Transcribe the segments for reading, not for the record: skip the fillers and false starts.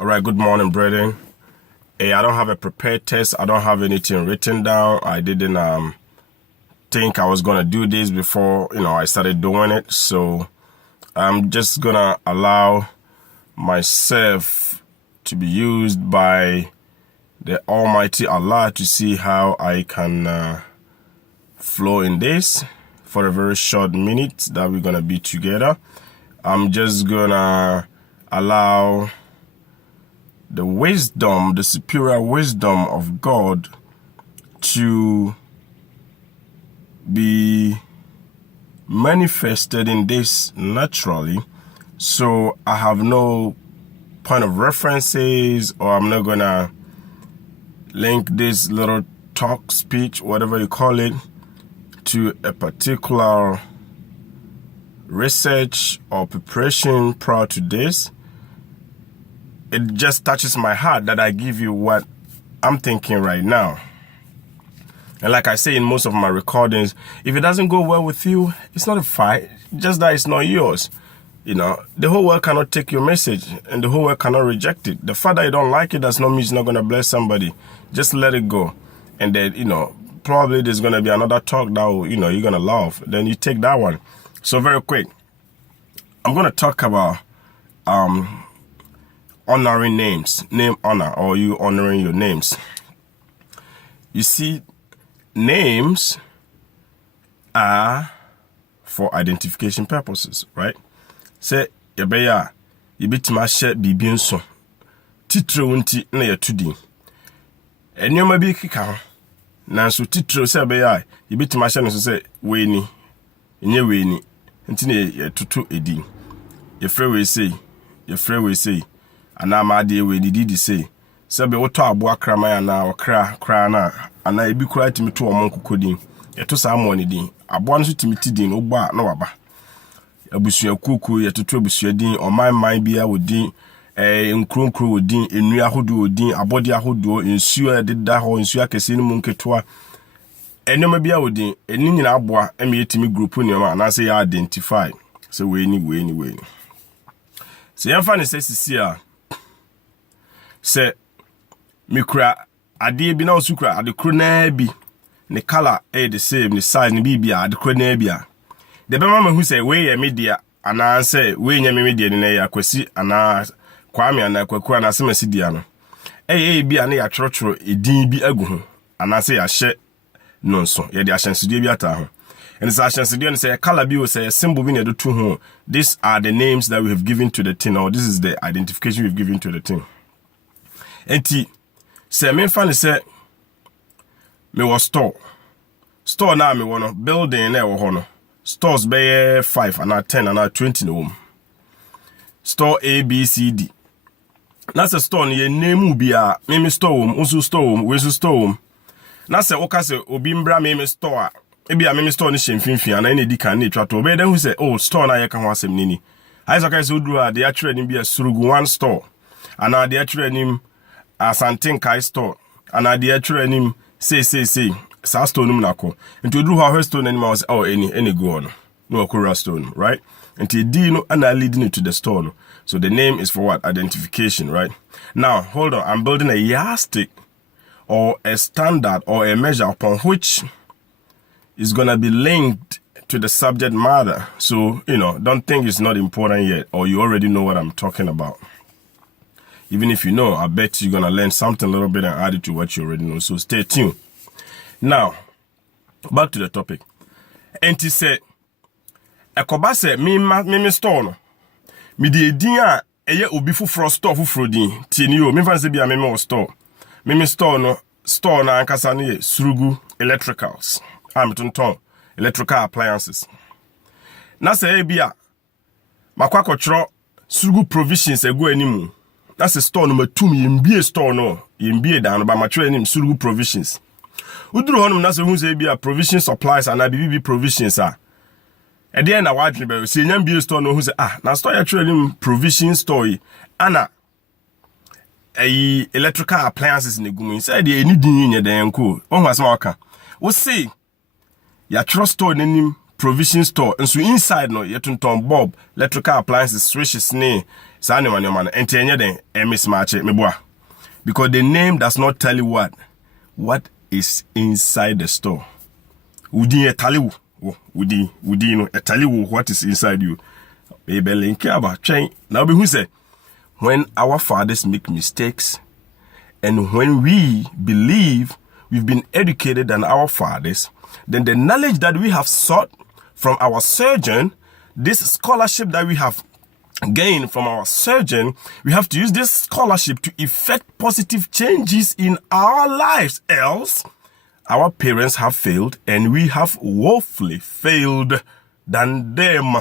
All right, good morning, brethren. Hey, I don't have a prepared test. I don't have anything written down. I didn't think I was going to do this before, I started doing it. So I'm just going to allow myself to be used by the Almighty Allah to see how I can flow in this for a very short minute that we're going to be together. I'm just going to allow the wisdom, the superior wisdom of God to be manifested in this naturally. So I have no point of references, or I'm not gonna link this little talk, speech, whatever you call it, to a particular research or preparation prior to this. It just touches my heart that I give you what I'm thinking right now. And like I say in most of my recordings, if it doesn't go well with you, it's not a fight, just that it's not yours. The whole world cannot take your message, and the whole world cannot reject it. The fact that you don't like it does not mean it's not going to bless somebody. Just let it go. And then, probably there's going to be another talk that will, you're going to love. Then you take that one. So very quick, I'm going to talk about honoring names, name honor, or you honoring your names. You see, names are for identification purposes, right? Say, yebeya, yebetima she bibi nso, titire unti na yatudi. Enyoma bi kika, nanso titire se yebeya, yebetima she nso se weni, enye weni, nti ne yatutu edi. Yefre we say, ana ade we didi say sebe woto aboa kraman na okra na ana ebi kura timi to omon kokodin yeto sa mo ne din aboa no so timi tidin ogbo a na waba abusua kuku yetoto abusua din oman bia wodin nkronkro wodin enu ahodo wodin abodi ahodo nsuo ededa ho nsuo akese no mu nketoa enema bia wodin eni nyina aboa eme yetimi group ni ma na say ya identify so we ni so yamfa ne sisi a se mikura ade bi na osukura ade kro na bi ne color the same ne size ne bibia ade kro na bi a de be mama hu say we ye media ana say we nya media ne ya kwasi ana kwame ana kwaku ana se masidia no bi ana ya chorotoro edin bi agu ho ana say ya hye nonso ye de ahyensedie bi ata ho and it's ahyensedie no say color bi o say symbol bi na do to ho. These are the names that we have given to the thing, or this is the identification we've given to the thing. Enti se me fa ne se me was store na me wono building na wo ho no stores be 5 and 10 and 20 no store A B C D. Na se store no ye name bia me store wom usu store wom we store wom. Na se wo ka se obi mbra me store a ebi a me store no hemfimfia na edi kan na etwa to be dan hu se store na ye ka ho asem nini. Aiso ka se oduru a de atwere nim bia Surugu one store ana de atwere nim Asantin Kai store and I dear training say sa stone nako into do her stone and was any go on no akura stone, right? Until dino and I leading it to the store. So the name is for what? Identification, right? Now hold on, I'm building a yardstick or a standard or a measure upon which is gonna be linked to the subject matter. So don't think it's not important yet, or you already know what I'm talking about. Even if you know, I bet you're going to learn something a little bit and add it to what you already know. So stay tuned. Now, back to the topic. Enti say, ekoba se, me store no. Me di edin a, eye obi fufro store fufro din. Tini yo, me fan se bia me store. Me store no, store na ankasa ne Surugu Electricals. Ton electrical appliances. Na se bia, makwa kochro Surugu Provisions ego animu. That's a store number 2 yembie store no yembie down ba mature nim Surugu Provisions uduru honum na se hu se bia provision supplies and BBB provisions a e dey na wadwe be se nyambie store no hu se na store ya ture nim provision store ana electrical appliances ne gumu say dey eni din nye den ko o hu asema waka wo se ya tro store nim provision store. And so inside no, you ton Bob, electrical appliances, switches, ne, sani man, and tenye den, mismatch me boy. Because the name does not tell you what is inside the store. Udi tell you, Udi no tell you what is inside you. Maybe link about chain. Now be who say, when our fathers make mistakes, and when we believe we've been educated than our fathers, then the knowledge that we have sought from our surgeon, this scholarship that we have gained from our surgeon, we have to use this scholarship to effect positive changes in our lives. Else, our parents have failed and we have woefully failed than them.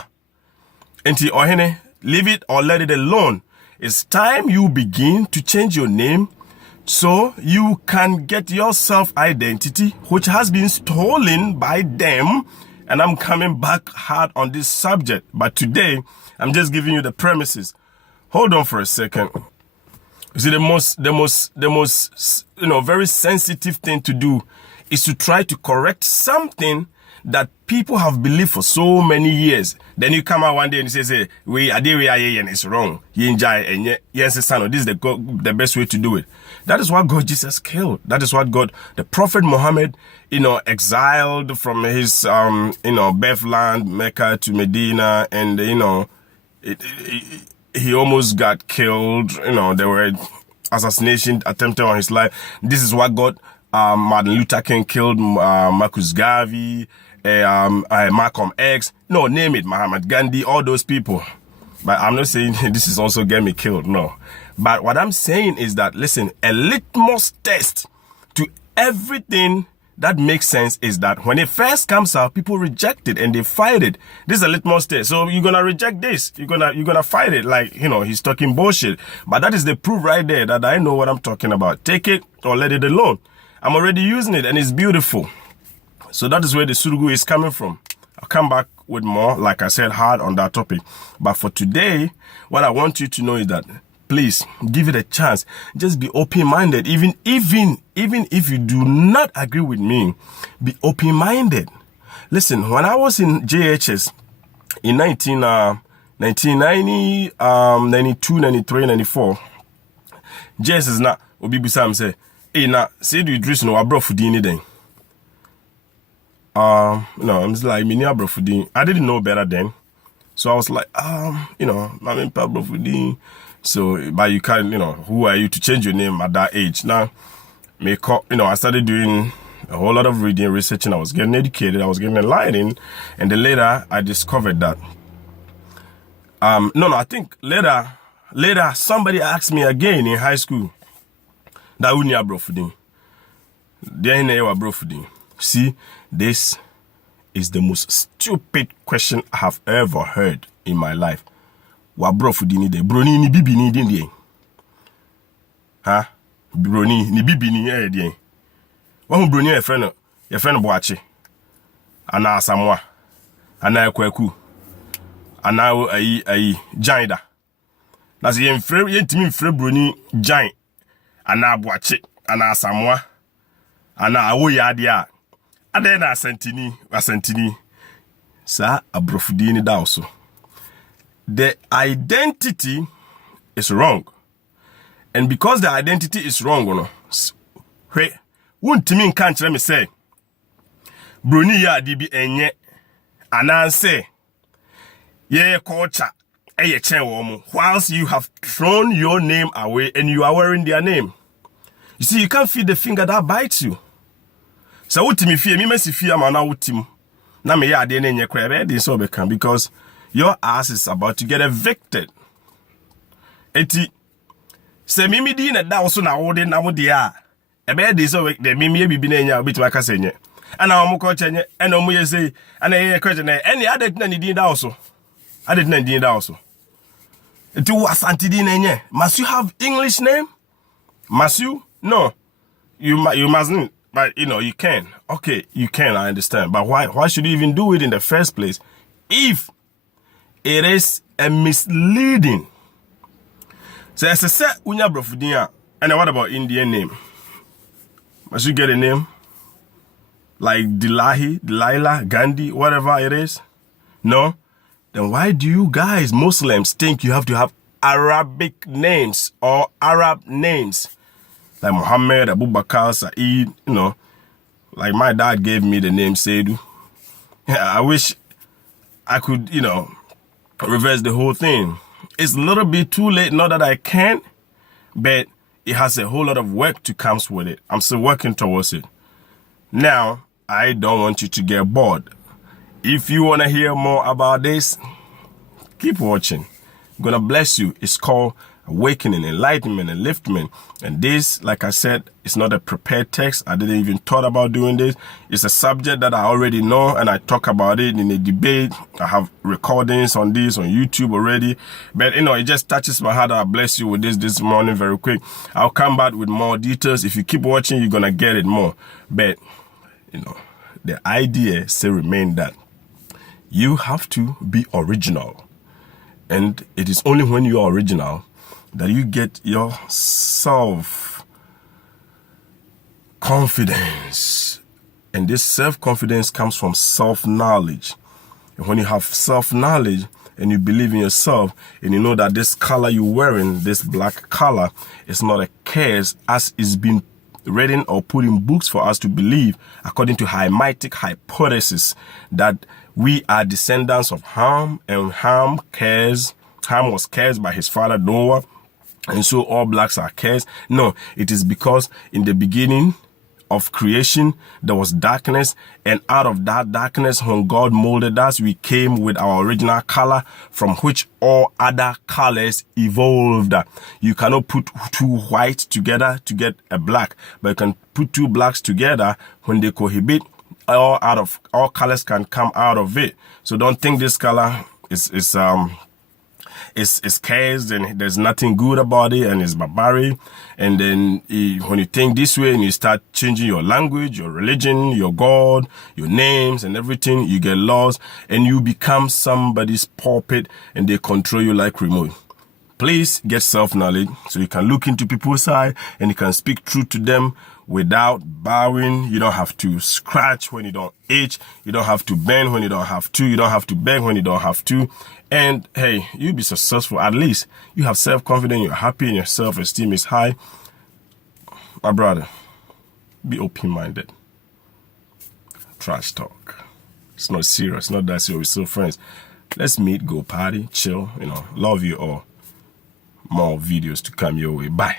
Enti ohene, leave it or let it alone. It's time you begin to change your name so you can get your self-identity, which has been stolen by them. And I'm coming back hard on this subject. But today, I'm just giving you the premises. Hold on for a second. You see, the most, very sensitive thing to do is to try to correct something that people have believed for so many years. Then you come out one day and you say, and it's wrong. Yes, this is the best way to do it. That is what God Jesus killed. That is what the Prophet Muhammad, exiled from his, birthland, Mecca to Medina, and, he almost got killed. There were assassination attempted on his life. This is what Martin Luther King killed Marcus Garvey, Malcolm X, name it, Muhammad Gandhi, all those people. But I'm not saying this is also get me killed, no. But what I'm saying is that, listen, a litmus test to everything that makes sense is that when it first comes out, people reject it and they fight it. This is a litmus test. So you're gonna reject this. You're gonna fight it like, he's talking bullshit. But that is the proof right there that I know what I'm talking about. Take it or let it alone. I'm already using it and it's beautiful. So that is where the Surugu is coming from. I'll come back with more, like I said, hard on that topic. But for today, what I want you to know is that please give it a chance. Just be open-minded. Even if you do not agree with me, be open-minded. Listen, when I was in JHS in 1990, 92, 93, 94, JHS is not, Obi Sam say, hey, now, say do Idris no abro fudini then. No, I'm just like, mini abro fudini. I didn't know better then. So I was like, I'm in abro fudini. So, but you can't, who are you to change your name at that age? Now, I started doing a whole lot of reading, researching. I was getting educated. I was getting enlightened. And then later, I discovered that, I think later, somebody asked me again in high school, that unia brofudin. See, this is the most stupid question I have ever heard in my life. Wa brofudini de broni ni bibi ni din. Ha? Broni ni bibi ni din. Wa hu broni e friend boache. Ana asamwa. Ana ekwaku. Ana ayi jaida. Na se yentimi mfre broni jan. Ana boache, ana asamwa. Ana awoya ade a. Ade na asantini. Sa abrofudini da also. The identity is wrong. And because the identity is wrong, wuntimi nka nkyere me say, broni ya ade bi enye ananse ye culture eye chen wo mo, whilst you have thrown your name away and you are wearing their name. You see, you can't feed the finger that bites you. So wutimi fie mi mesi fie ama na wutim. Na me ya ade na enye kwa be dey so be kan, because your ass is about to get evicted. Eti se mimi di na da also na wode na wode a ebe dey so the mimi bibi na enya obitima ka se nye ana omo ko chenye ana omo ye say ana ye question na any other na ni di da also other na di da also. Eti wasanti di na enye, must you have English name? Must you? No, you mustn't. But you can. Okay, you can, I understand. But why should you even do it in the first place if it is a misleading? So as I said, unya brofudinya. And what about Indian name? Must you get a name? like Delilah, Gandhi, whatever it is? No? Then why do you guys, Muslims, think you have to have Arabic names or Arab names? Like Muhammad, Abu Bakr, Saeed, you know. Like my dad gave me the name Saidu. I wish I could, you know, reverse the whole thing. It's a little bit too late, not that I can't, but it has a whole lot of work to come with it. I'm still working towards it. Now, I don't want you to get bored. If you want to hear more about this, keep watching. I'm going to bless you. It's called Awakening, Enlightenment, and Liftment. And this, like I said, it's not a prepared text. I didn't even thought about doing this. It's a subject that I already know, and I talk about it in a debate. I have recordings on this on YouTube already. But, you know, it just touches my heart. I bless you with this morning very quick. I'll come back with more details. If you keep watching, you're going to get it more. But, you know, the idea still remains that you have to be original. And it is only when you are original that you get your self-confidence. And this self-confidence comes from self-knowledge. And when you have self-knowledge and you believe in yourself and you know that this color you're wearing, this black color, is not a curse as is being written or put in books for us to believe, according to Hamitic hypothesis, that we are descendants of Ham, and Ham was cursed by his father Noah, and so all blacks are cursed. No, it is because in the beginning of creation there was darkness, and out of that darkness, when God molded us, we came with our original color from which all other colors evolved. You cannot put two whites together to get a black, but you can put two blacks together. When they cohabit, all colors can come out of it. So don't think this color is cursed and there's nothing good about it and it's barbaric. And then when you think this way and you start changing your language, your religion, your God, your names and everything, you get lost and you become somebody's puppet and they control you like remote. Please get self-knowledge so you can look into people's eye and you can speak truth to them without bowing. You don't have to scratch when you don't itch. You don't have to bend when you don't have to. You don't have to beg when you don't have to. And hey, you'll be successful. At least you have self-confidence, you're happy, and your self-esteem is high. My brother, be open-minded. Trash talk. It's not serious. It's not that serious. We're still friends. Let's meet, go party, chill. You know, love you all. More videos to come your way. Bye.